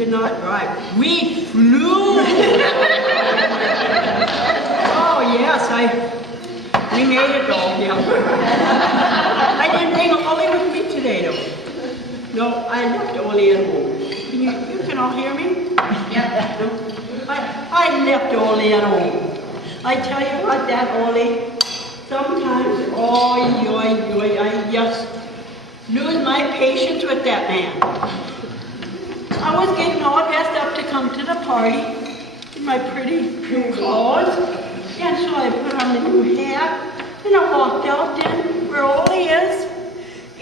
did not drive. We flew. Oh yes, we made it all. Yeah. I didn't bring Ole with me today, though. No, I left Ole at home. You can all hear me? Yeah. No? I left Ole at home. I tell you what, that Ole, sometimes, I just lose my patience with that man. I was getting all dressed up to come to the party in my pretty new clothes, and so I put on the new hat, and I walked out then where Ole is,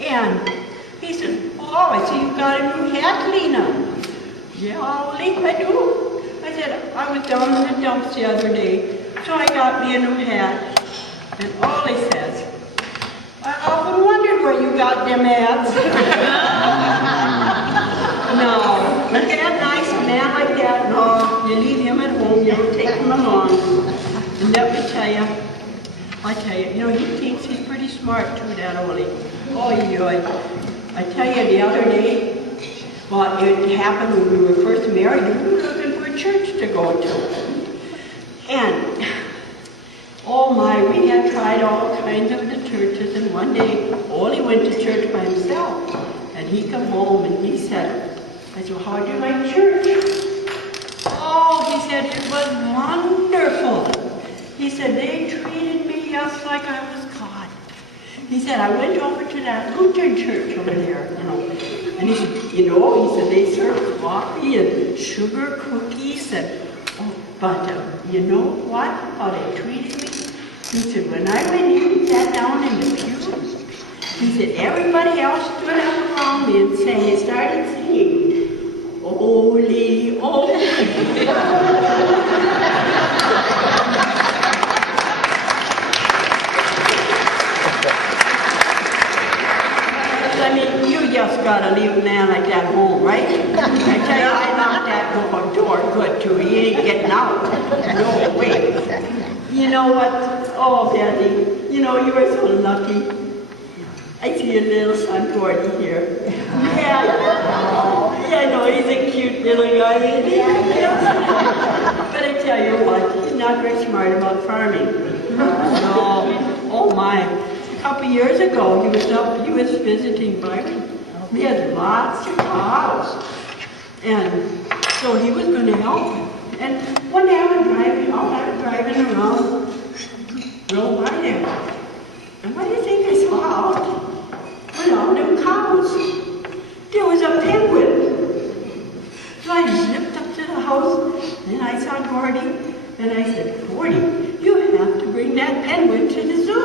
and he said, "Oh, I see you got a new hat, Lena." "Yeah, Ole, I do." I said, "I was down in the dumps the other day, so I got me a new hat." And Ole says, "I often wondered where you got them hats." No, look at that nice man like that. No, you leave him at home, you don't take him along. And let me tell you, he thinks he's pretty smart too, that Ole. Oh, I tell you, the other day, well, it happened when we were first married, we were looking for a church to go to. And, oh my, we had tried all kinds of the churches, and one day, Ole went to church by himself. And he come home and he said, I said, "Well, how do you like church?" "Oh," he said, "it was wonderful." He said, "They treated me just like I was God." He said, "I went over to that Lutheran church over there, And he said, he said, they served coffee and sugar cookies and, but you know what? How they treated me?" He said, "When I went in, sat down in the pew," he said, "everybody else stood up around me and started singing, 'Ole, Ole.'" I mean, you just gotta leave a man like that home, right? I tell you, I locked that door good too. He ain't getting out. No way. You know what? Oh, Daddy, you are so lucky. I see your little son Gordy here. Yeah, I know, he's a cute little guy, isn't he? But I tell you what, he's not very smart about farming. No, oh my. A couple years ago, he was visiting Byron. He has lots of cows. And so he was going to help him. And one day I was driving around, drove by there. And what do you think I saw out? With all them cows. There was a penguin. So I zipped up to the house, and I saw Gordy, and I said, "Gordy, you have to bring that penguin to the zoo."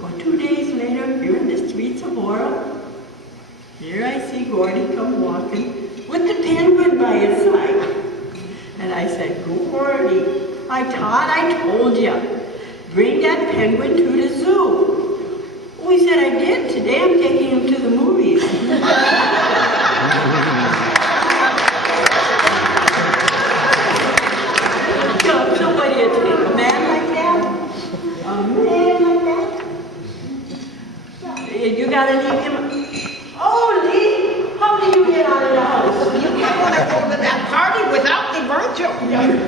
Well, 2 days later, here in the streets of Ora, here I see Gordy come walking with the penguin by his side. And I said, "Gordy, I thought I told you, bring that penguin to the zoo." Oh, he said, "I did. Today I'm taking him to the movies." So what do you think? A man like that? A man like that? You gotta leave him. Oh, Lee, how did you get out of the house? You can't want to go to that party without me, weren't you? Yeah.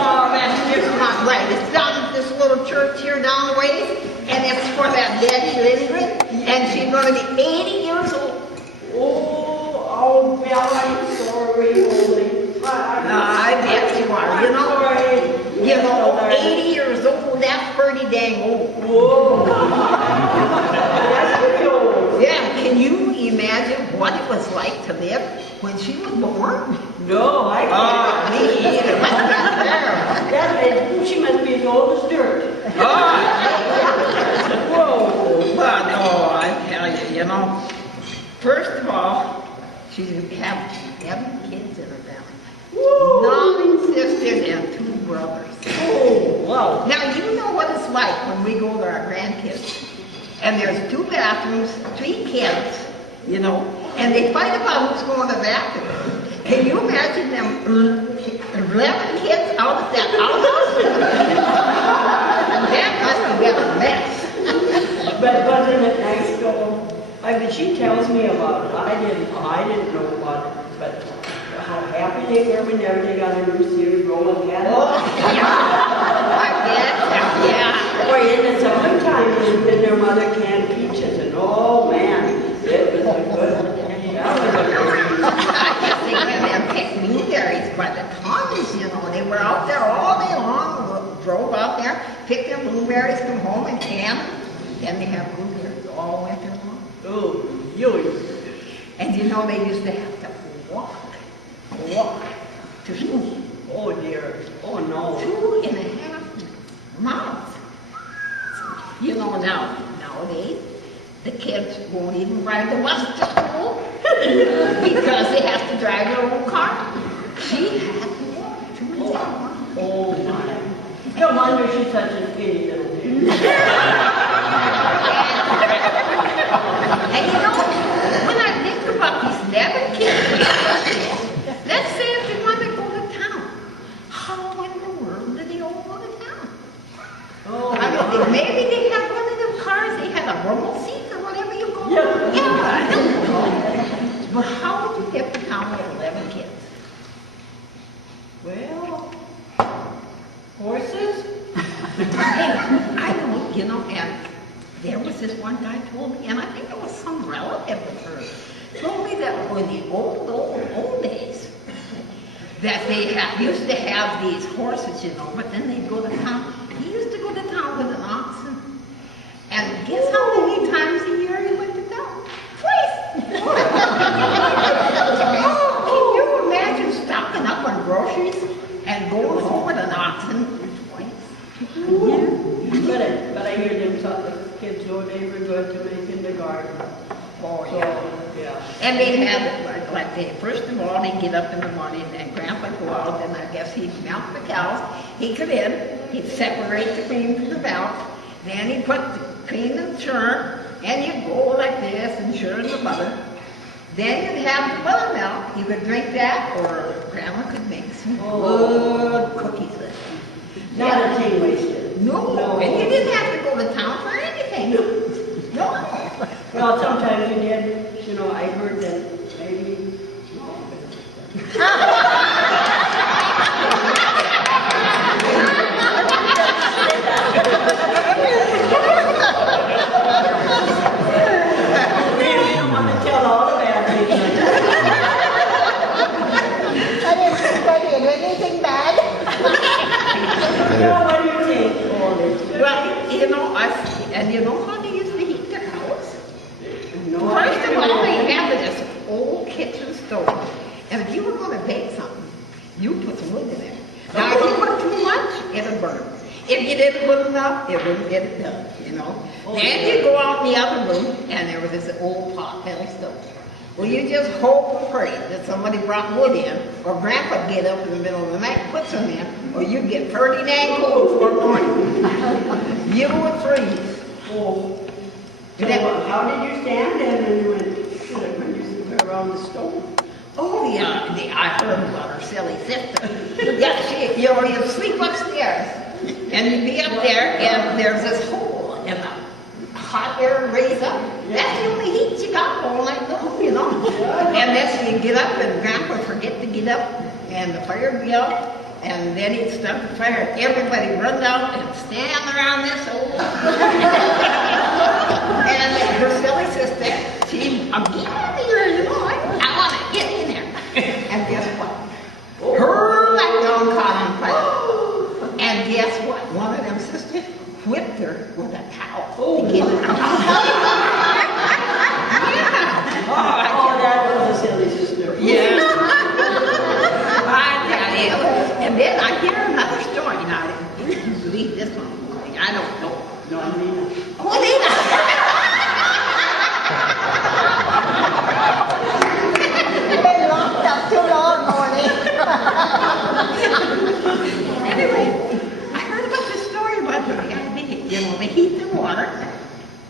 Oh, that's just not right. It's down at this little church here down the way, and it's for that Betty Lindgren, and she's going to be 80 years old. Oh, well, I'm sorry, Ole. I bet you are. 80 years old, that's pretty dang old. Whoa. That's pretty old. Yeah, can you imagine what it was like to live when she was born? No, I can't. Me either. She must be as old as dirt. Whoa, but no, I tell you, first of all, she have 7 kids in her family. 9 sisters and 2 brothers. Oh, wow. Now, you know what it's like when we go to our grandkids. And there's 2 bathrooms, 3 kids, and they fight about who's going to the bathroom. Can you imagine them 11 kids out of that outhouse? That must have been a mess. But wasn't it nice though? I mean, she tells me about it. I didn't know about it, but take her whenever they got a new series rolling again. Oh, yeah. I guess, yeah. Or in the summertime, and their mother canned peaches, and oh man, it was a good, that was a good I just think when they picked blueberries by the tons, you know, they were out there all day long, drove out there, picked their blueberries, come home and can them, then they have blueberries all winter long. Oh, you. And you know, they used to have to walk to school. Oh dear, oh no. 2.5 miles. You know, nowadays, the kids won't even ride the bus to school because they have to drive their own car. She had to walk 2.5 miles. Oh my. No wonder she's such a skinny little thing. And you know, when I think about these 11 kids, let's say if they want to go to town, how in the world do they all go to town? Oh, I mean, maybe they have one of them cars, they had a rumble seat or whatever you call it. Yeah. Yeah, I don't know. But how would you get to town with 11 kids? well, horses? I know, you know, and there was this one guy told me, and I think it was some relative of hers, told me that in the old days, that they used to have these horses, you know, but then they'd go to town. He used to go to town with an oxen. And guess how many times a year he went to town? Twice! Oh, can you imagine stocking up on groceries and going home with an oxen twice? Yeah. But I hear them the kids go neighbor good to make in the garden. Oh, So, yeah. yeah. And they had, like they, first of all, they'd get up in the morning and Grandpa would go out and I guess he'd milk the cows. He'd come in, he'd separate the cream from the milk, then he'd put the cream in the churn, and you'd go like this and churn the butter. Then you'd have the buttermilk, you could drink that, or Grandma could make some good cookies with it. Not a thing wasted. No, and you didn't have to go to town for anything. No. Well, sometimes you did, you know, I heard that maybe. I don't want to tell all the bad things. I didn't think I did anything bad. Well, what do you think, Ole? Well, you know, and you know how they used to heat their house? No, First of all, they had this old kitchen stove. And if you were going to bake something, you put some wood in there. Now, if you put too much, it'll burn. If you didn't put enough, it wouldn't get it done, you know. Then you go out in the other room, and there was this old pot belly stove. Well, you just hope and pray that somebody brought wood in, or Grandpa'd get up in the middle of the night and put some in, or you'd get pretty dang cold before morning. You would freeze. Oh. So how did you stand there when you were around the stove? Oh, yeah, I heard about her silly sister. Yeah, you know, you'd sleep upstairs, and you'd be up there, and there's this hole, and the hot air raise up. That's the only heat you got all night long, you know. And then so you'd get up, and Grandpa would forget to get up, and the fire would be out, and then he'd start the fire, and everybody run out and stand around this hole. And her silly sister, I'm getting in here, you know, I want to get in there. And guess what? Her letdown caught on fire. And guess what? One of them sisters whipped her with a towel to get it out. Oh, that was a silly sister. Yeah. I tell you. And then I hear another story. Now, you believe this one? I don't know. No, I mean. Oh, Lena! You've been locked up too long, Ole. Anyway, I heard about this story about the you know, they heat the water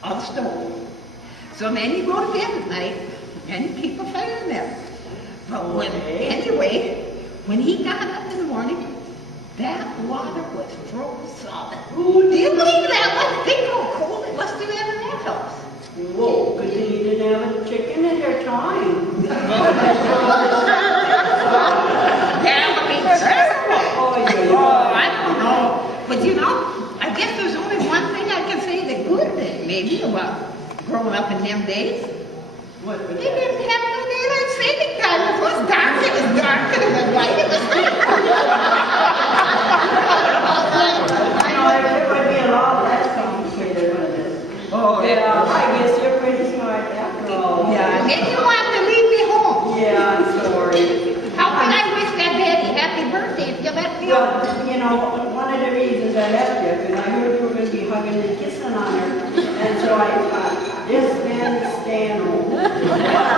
on the stove. So then you go to bed at night and you keep a fire in there. But anyway, when he got up in the morning, that water was frozen solid. Do you believe that? Think how cold it must have been in that house. Whoa, good thing you didn't have a chicken at your time. But you know, I guess there's only one thing I can say, the good thing maybe about growing up in them days. What was They that? didn't have no daylight saving time. If it was dark, it was dark. If it was light, it was light. You know, it would be a lot less complicated than this. Oh, Yeah, I guess you're pretty smart after all. Yeah, and then you want to leave me home. Yeah, I'm sorry. How can I wish that Betty happy birthday if you let me home? Well, you know, one of the reasons I left you, because I heard you were going to be hugging and kissing on her, and so I thought, this man is staying home.